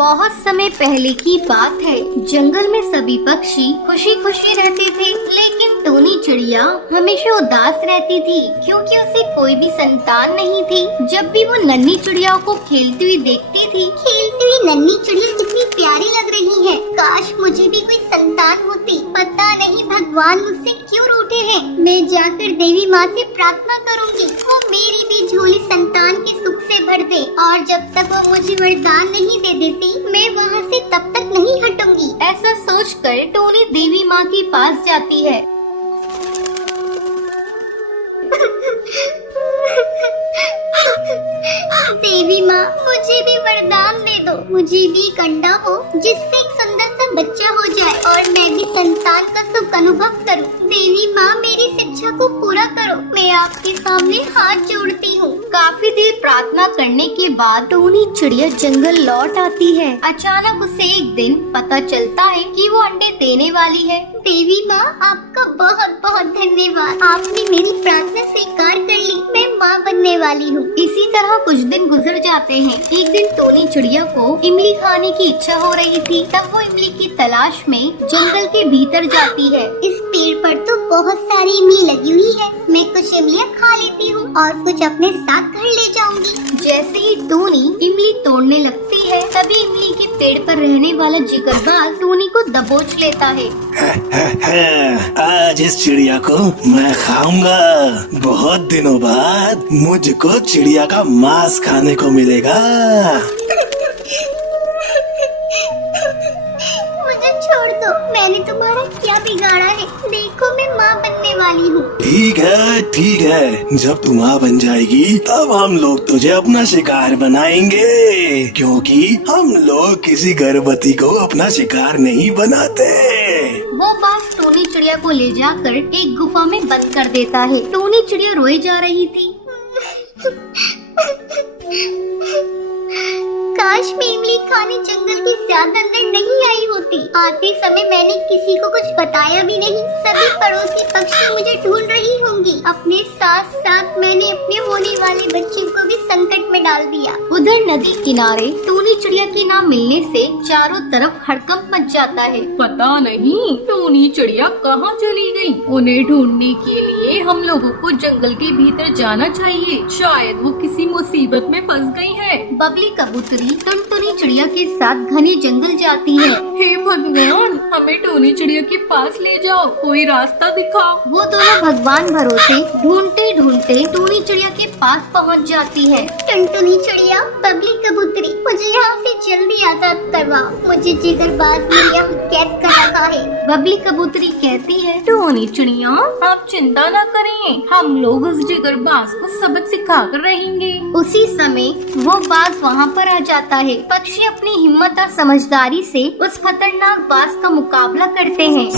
बहुत समय पहले की बात है। जंगल में सभी पक्षी खुशी खुशी रहते थे, लेकिन टोनी चिड़िया हमेशा उदास रहती थी क्योंकि उसे कोई भी संतान नहीं थी। जब भी वो नन्ही चिड़िया को खेलती हुई देखती थी, खेलती हुई नन्ही चिड़िया कितनी प्यारी लग रही है। काश मुझे भी कोई संतान होती। पता नहीं भगवान मुझसे क्यों रूठे हैं। मैं जाकर देवी माँ से प्रार्थना करूँगी, वो मेरी भी झोली संतान के सुख से भर दे। और जब तक वो मुझे वरदान नहीं दे देती, मैं वहाँ से तब तक नहीं हटूंगी। ऐसा सोचकर टोनी देवी माँ के पास जाती है। देवी माँ, मुझे भी वरदान दे दो। मुझे भी एक अंडा हो जिससे एक सुंदर सा बच्चा हो जाए और मैं भी संतान का सुख अनुभव करूं। देवी माँ, मेरी शिक्षा को पूरा करो। मैं आपके सामने हाथ जोड़ती हूँ। काफी देर प्रार्थना करने के बाद टोनी चिड़िया जंगल लौट आती है। अचानक उसे एक दिन पता चलता है कि वो अंडे देने वाली है। देवी माँ, आपका बहुत बहुत धन्यवाद। आपने मेरी प्रार्थना स्वीकार कर ली। मैं माँ बनने वाली हूँ। इसी तरह कुछ दिन गुजर जाते हैं। एक दिन टोनी चिड़िया को इमली खाने की इच्छा हो रही थी। तब वो इमली की तलाश में जंगल के भीतर जाती है। इस पेड़ पर तो बहुत सारी इमली लगी हुई है। मैं कुछ इमलियाँ खा लेती हूँ और कुछ अपने साथ घर ले जाऊंगी। जैसे ही टोनी इमली तोड़ने लगती है, तभी इमली के पेड़ पर रहने वाला जिगरबाज टोनी को दबोच लेता है। आज इस चिड़िया को मैं खाऊंगा। बहुत दिनों बाद मुझको चिड़िया का मांस खाने को मिलेगा। मुझे छोड़ दो। मैंने तुम्हारा क्या बिगाड़ा है? देखो, मैं माँ बनने वाली हूँ। ठीक है। जब तू माँ बन जाएगी तब हम लोग तुझे अपना शिकार बनाएंगे, क्योंकि हम लोग किसी गर्भवती को अपना शिकार नहीं बनाते। वो बाज टोनी चिड़िया को ले जाकर एक गुफा में बंद कर देता है। टोनी चिड़िया रोए जा रही थी। काश मैं इमली खाने जंगल के ज्यादा अंदर नहीं आई होती। आते समय मैंने किसी को कुछ बताया भी नहीं। सभी पड़ोसी पक्षी मुझे ढूंढ रही होंगी। अपने साथ साथ मैंने अपने होने वाले बच्चे को भी संकट में डाल दिया। उधर नदी किनारे टोनी चिड़िया की ना मिलने से चारों तरफ हड़कंप मच जाता है। पता नहीं टोनी चिड़िया कहाँ चली गई। उन्हें ढूंढने के लिए हम लोगों को जंगल के भीतर जाना चाहिए। शायद वो किसी मुसीबत में फंस गई है। बबली कबूतरी टुनटुनी चिड़िया के साथ घने जंगल जाती है। हे भगवान, हमें टोनी चिड़िया के पास ले जाओ, कोई रास्ता दिखाओ। वो दोनों भगवान भरोसे ढूंढते ढूंढते टोनी चिड़िया के पास पहुंच जाती है। टुनटुनी चिड़िया, बबली कबूतरी, मुझे यहाँ से जल्दी आजाद करवाओ। मुझे जिगरबाज ने यहाँ कैद कर रखा है। बबली कबूतरी कहती है, टोनी चिड़िया आप चिंता न करें, हम लोग उस जिगरबाज को सबक सिखा कर रहेंगे। उसी समय वो बाज वहाँ पर आ जाता है। पक्षी अपनी हिम्मत और समझदारी से उस खतरनाक बाज का मुकाबला करते हैं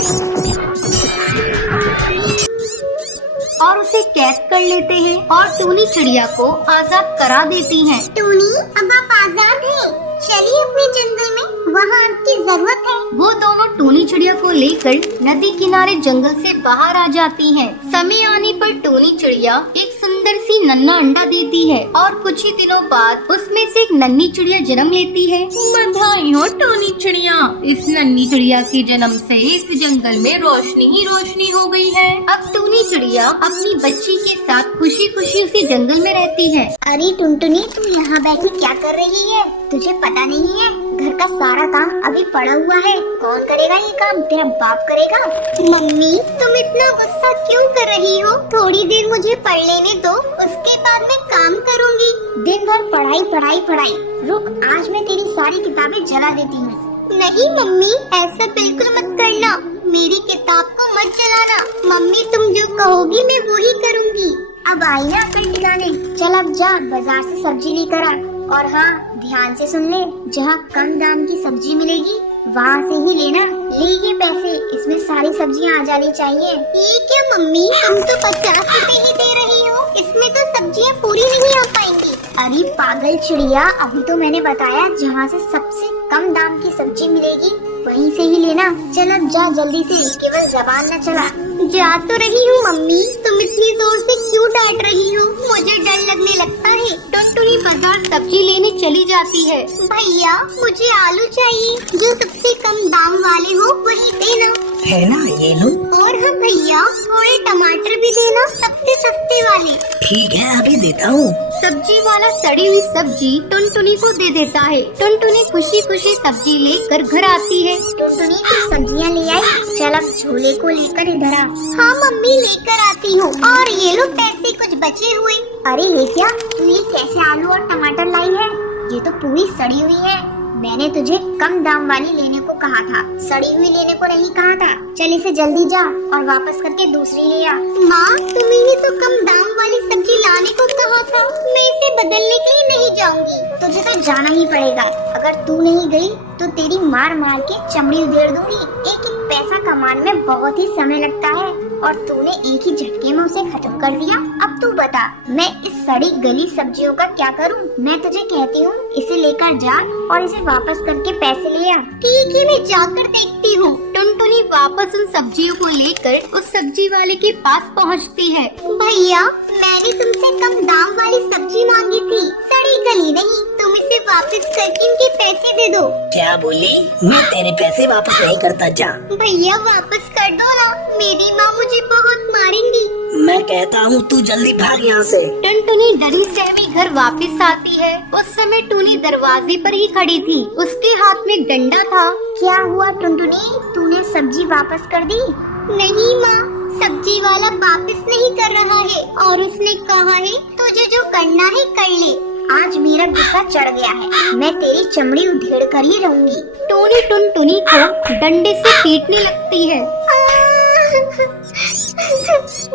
और उसे कैद कर लेते हैं और टोनी चिड़िया को आजाद करा देती हैं। टोनी, अब आप आजाद हैं। चलिए अपने जंगल में, वहाँ आपकी जरूरत है। वो दोनों टोनी चिड़िया को लेकर नदी किनारे जंगल से बाहर आ जाती हैं। समय आने पर टोनी चिड़िया एक सुंदर सी नन्हा अंडा देती है और कुछ ही दिनों बाद उसमें से एक नन्ही चिड़िया जन्म लेती है। बधाई हो टोनी चिड़िया, इस नन्ही चिड़िया के जन्म से इस जंगल में रोशनी ही रोशनी हो गई है। अब टोनी चिड़िया अपनी बच्ची के साथ खुशी खुशी उसी जंगल में रहती है। अरे टुनटुनी, तुम यहाँ बैठी क्या कर रही है? तुझे पता नहीं है, घर का सारा काम अभी पड़ा हुआ है। कौन करेगा ये काम? तेरा बाप करेगा। मम्मी, तुम इतना गुस्सा क्यों कर रही हो? थोड़ी देर मुझे पढ़ लेने दो, उसके बाद मैं काम करूँगी। दिन भर पढ़ाई पढ़ाई पढ़ाई। रुक, आज मैं तेरी सारी किताबें जला देती हूँ। नहीं मम्मी, ऐसा बिल्कुल मत करना। मेरी किताब को मत जलाना। मम्मी, तुम जो कहोगी मैं वो ही करूँगी। अब आई ना अकल ठिकाने। चल अब जा, बाजार से सब्जी लेकर आ। और हाँ, ध्यान से सुन ले, जहाँ कम दाम की सब्जी मिलेगी वहाँ से ही लेना। ले ये पैसे, इसमें सारी सब्जियाँ आ जानी चाहिए। ये क्या मम्मी, तुम तो 50 रुपए ही दे रही हो। इसमें तो सब्जियाँ पूरी नहीं आ पाएंगी। अरे पागल चिड़िया, अभी तो मैंने बताया जहाँ से सबसे कम दाम की सब्जी मिलेगी वहीं से ही लेना। चल अब जा जल्दी से, केवल जबान न चला। जा तो रही हूँ मम्मी, तुम इतनी जोर से क्यों डांट रही हो? मुझे डर लगने लगता है। टुनटुनी बाजार सब्जी लेने चली जाती है। भैया मुझे आलू चाहिए, जो सबसे कम दाम वाले हो वही देना। है ना, ये लो। और हाँ भैया थोड़े टमाटर भी देना, सबसे सस्ते वाले। ठीक है, अभी देता हूँ। सब्जी वाला सड़ी हुई सब्जी टुनटुनी को दे देता है। टुनटुनी खुशी खुशी सब्जी लेकर घर आती है। टुनटुनी तू सब्जियाँ ले आई, चल अब झोले को लेकर इधर आ। हाँ मम्मी लेकर आती हूँ। और ये लो पैसे कुछ बचे हुए। अरे ये क्या, तू ये कैसे आलू और टमाटर लाई है? ये तो पूरी सड़ी हुई है। मैंने तुझे कम दाम वाली लेने को कहा था, सड़ी हुई लेने को नहीं कहा था। चल इसे जल्दी जा और वापस करके दूसरी ले आ। माँ तुम्हें तो कम दाम वाली सब्जी लाने को कहा था, मैं इसे बदलने के लिए नहीं जाऊंगी। तुझे तो जाना ही पड़ेगा। अगर तू नहीं गई तो तेरी मार मार के चमड़ी उधेड़ दूंगी। एक एक पैसा कमाने में बहुत ही समय लगता है और तूने एक ही झटके में उसे खत्म कर दिया। अब तू बता मैं इस सड़ी गली सब्जियों का क्या करूं? मैं तुझे कहती हूँ इसे लेकर जा और इसे वापस करके पैसे ले आ। ठीक है मैं जाकर देखती हूँ। टुनटुनी वापस उन सब्जियों को लेकर उस सब्जी वाले के पास पहुंचती है। भैया मैंने तुमसे कम दाम वाली सब्जी मांगी थी, सड़ी गली नहीं। तुम इसे वापस करके इनके पैसे दे दो। क्या बोली? मैं तेरे पैसे वापस नहीं करता। जा भैया वापस कर दो ना, मेरी माँ मुझे बहुत मारेंगी। मैं कहता हूँ तू जल्दी भाग यहाँ से। टुनटुनी डरी सहमी घर वापस आती है। उस समय टूनी दरवाजे पर ही खड़ी थी, उसके हाथ में डंडा था। क्या हुआ टुनटुनी, तूने सब्जी वापस कर दी? नहीं माँ, सब्जी वाला वापस नहीं कर रहा है और उसने कहा है तुझे जो करना है कर ले। आज मेरा गुस्सा चढ़ गया है, मैं तेरी चमड़ी उधेड़ कर ही रहूंगी। टूनी टुनटुनी को डंडे से पीटने लगती है।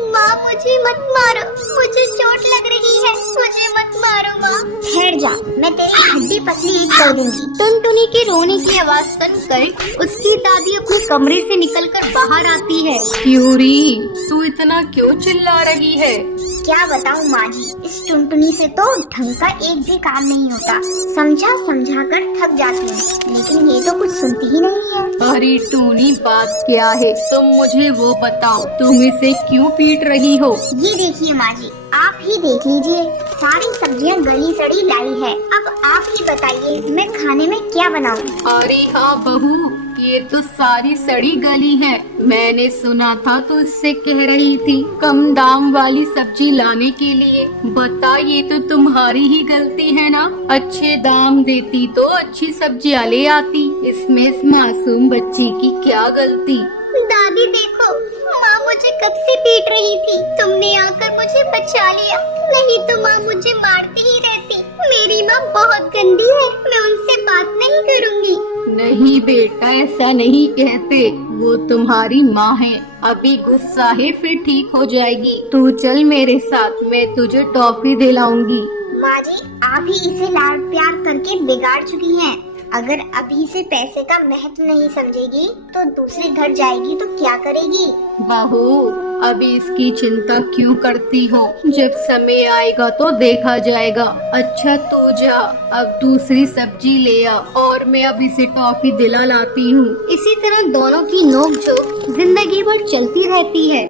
माँ मुझे मत मारो, मुझे चोट लग रही है, मुझे मत मारो माँ। ठहर जा, मैं तेरी हड्डी पसली एक कर दूंगी। टुनटुनी के रोने की आवाज सुनकर उसकी दादी अपने कमरे से निकलकर बाहर आती है। क्यूरी, तू इतना क्यों चिल्ला रही है? क्या बताऊँ माँ जी, इस टुनटुनी से तो ढंग का एक भी काम नहीं होता। समझा समझा कर थक जाती हूँ, लेकिन ये तो कुछ सुनती ही नहीं है। अरे टूनी बात क्या है, तुम मुझे वो बताओ, तुम इसे क्यों पीट रही हो? ये देखिए माँ जी, आप ही देख लीजिए, सारी सब्जियाँ गली सड़ी लाई है। अब आप ही बताइए मैं खाने में क्या बनाऊँ? अरे हाँ बहू, ये तो सारी सड़ी गली है। मैंने सुना था तो इससे कह रही थी कम दाम वाली सब्जी लाने के लिए। बता, ये तो तुम्हारी ही गलती है ना। अच्छे दाम देती तो अच्छी सब्जियाँ ले आती। इसमें इस मासूम बच्ची की क्या गलती? दादी देखो, माँ मुझे कब से पीट रही थी, तुमने आकर मुझे बचा लिया, नहीं तो माँ मुझे मारती ही रहती। मेरी माँ बहुत गंदी है, मैं उनसे बात नहीं करूँगी। नहीं बेटा, ऐसा नहीं कहते, वो तुम्हारी माँ है। अभी गुस्सा है फिर ठीक हो जाएगी। तू चल मेरे साथ, मैं तुझे टॉफी दिलाऊंगी। माँ जी आप ही इसे लाड प्यार करके बिगाड़ चुकी हैं। अगर अभी से पैसे का महत्व नहीं समझेगी तो दूसरे घर जाएगी तो क्या करेगी? बहू, अभी इसकी चिंता क्यों करती हो? जब समय आएगा तो देखा जाएगा। अच्छा तू जा, अब दूसरी सब्जी ले आ और मैं अब इसे टॉफी दिला लाती हूँ। इसी तरह दोनों की नोक-झोंक जिंदगी भर चलती रहती है।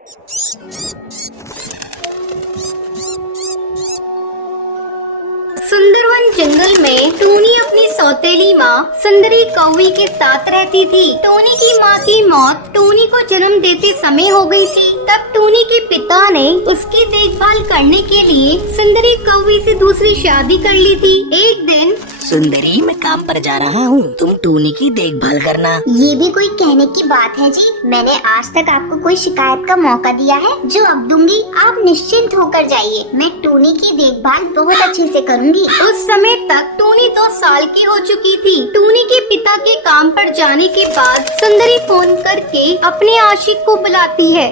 सुंदरवन जंगल में टूनी अपनी सौतेली माँ सुंदरी कौवी के साथ रहती थी। टूनी की माँ की मौत टूनी को जन्म देते समय हो गई थी। तब टूनी के पिता ने उसकी देखभाल करने के लिए सुंदरी कौवी से दूसरी शादी कर ली थी। एक दिन सुंदरी, मैं काम पर जा रहा हूँ, तुम टूनी की देखभाल करना। ये भी कोई कहने की बात है जी? मैंने आज तक आपको कोई शिकायत का मौका दिया है जो अब दूंगी? आप निश्चिंत होकर जाइए, मैं टूनी की देखभाल बहुत अच्छे से करूँगी। उस समय तक टूनी 2 साल की हो चुकी थी। टूनी के पिता के काम पर जाने के बाद सुंदरी फोन करके अपने आशिक को बुलाती है।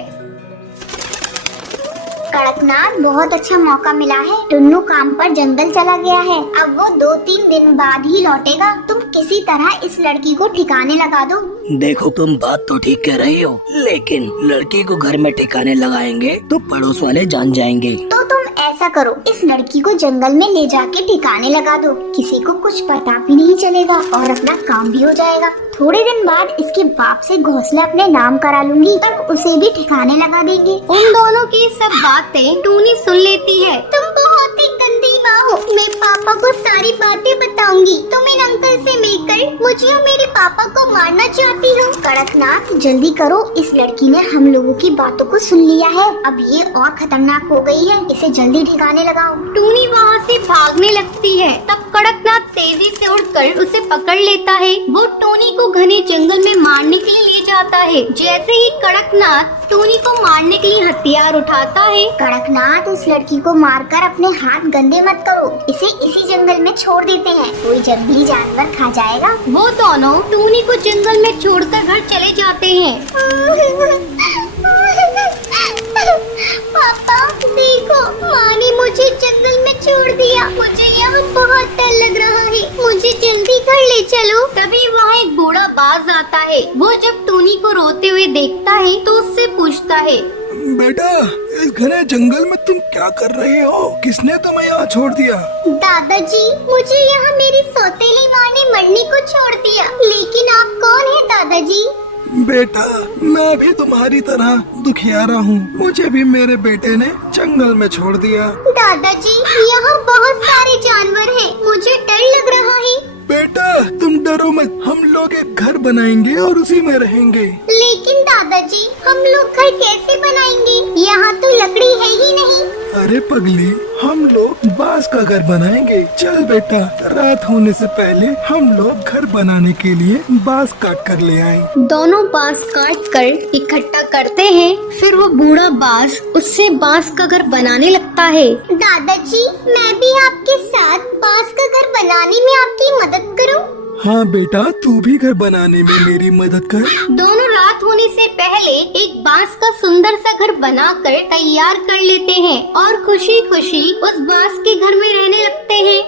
कड़कनाथ, बहुत अच्छा मौका मिला है। टुन्नू काम पर जंगल चला गया है, अब वो 2-3 दिन बाद ही लौटेगा। तुम किसी तरह इस लड़की को ठिकाने लगा दो। देखो तुम बात तो ठीक कह रही हो, लेकिन लड़की को घर में ठिकाने लगाएंगे तो पड़ोस वाले जान जाएंगे। तो तुम ऐसा करो, इस लड़की को जंगल में ले जाके ठिकाने लगा दो, किसी को कुछ पता भी नहीं चलेगा और अपना काम भी हो जाएगा। थोड़े दिन बाद इसके बाप से घोंसला अपने नाम करा लूंगी, तब उसे भी ठिकाने लगा देंगे। उन दोनों की सब बातें टूनी सुन लेती है। तुम बहुत ही गंदी माँ आओ, मैं पापा को सारी बातें बताऊंगी। तुम इन अंकल से मिलकर मुझे और मेरे पापा को मारना चाहती हो। कड़कनाथ जल्दी करो, इस लड़की ने हम लोगों की बातों को सुन लिया है। अब ये और खतरनाक हो गई है, इसे जल्दी ठिकाने लगाओ। टूनी वहाँ से भागने लगती है। तब कड़कनाथ तेजी से उड़कर उसे पकड़ लेता है। वो टोनी को घने जंगल में मारने के लिए ले जाता है। जैसे ही कड़कनाथ टोनी को मारने के लिए हथियार उठाता है, कड़कनाथ, उस लड़की को मारकर अपने हाथ गंदे मत करो। इसे इसी जंगल में छोड़ देते हैं, कोई जंगली जानवर खा जाएगा। वो दोनों टोनी को जंगल में छोड़कर घर चले जाते हैं। पापा देखो, माँ ने मुझे जंगल में छोड़ दिया। मुझे यहाँ बहुत डर लग रहा है, मुझे जल्दी घर ले चलो। तभी वहाँ एक बूढ़ा बाज आता है। वो जब टोनी को रोते हुए देखता है तो उससे पूछता है, बेटा, इस घने जंगल में तुम क्या कर रहे हो? किसने तुम्हें यहाँ छोड़ दिया? दादाजी, मुझे यहाँ मेरी सौतेली माँ ने मरने को छोड़ दिया। लेकिन आप कौन है दादाजी? बेटा, मैं भी तुम्हारी तरह दुखियारा हूँ। मुझे भी मेरे बेटे ने जंगल में छोड़ दिया। दादाजी, यहाँ बहुत सारे जानवर हैं, मुझे डर लग रहा है। बेटा, तुम डरो मत, हम लोग एक घर बनाएंगे और उसी में रहेंगे। लेकिन दादाजी, हम लोग घर कैसे बनाएंगे? यहाँ तो लकड़ी है ही नहीं। अरे पगली, हम लोग बांस का घर बनाएंगे। चल बेटा, रात होने से पहले हम लोग घर बनाने के लिए बांस काट कर ले आए। दोनों बांस काट कर इकट्ठा करते हैं। फिर वो बूढ़ा बाज उससे बांस का घर बनाने लगता है। दादाजी, मैं भी आपके साथ बांस का घर बनाने में आपकी मदद करूं? हाँ बेटा, तू भी घर बनाने में मेरी मदद कर। दोनों रात होने से पहले एक बांस का सुंदर सा घर बनाकर तैयार कर लेते हैं और खुशी खुशी उस बांस के घर में रहने लगते हैं।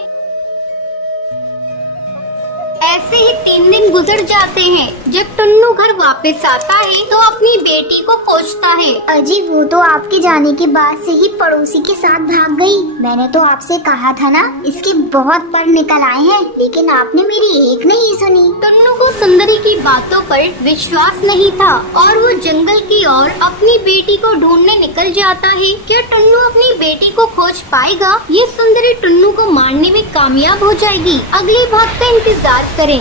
ऐसे ही 3 दिन गुजर जाते हैं। जब टुन्नू घर वापस आता है तो अपनी बेटी को खोजता है। अजी, वो तो आपके जाने के बाद से ही पड़ोसी के साथ भाग गई। मैंने तो आपसे कहा था ना, इसके बहुत पर निकल आए हैं, लेकिन आपने मेरी एक नहीं सुनी। टुन्नू को सुंदरी की बातों पर विश्वास नहीं था और वो जंगल की ओर अपनी बेटी को ढूंढने निकल जाता है। क्या टुन्नू अपनी बेटी को खोज पाएगा? ये सुंदरी टुन्नू को मारने में कामयाब हो जाएगी? अगले भाग का इंतजार करें।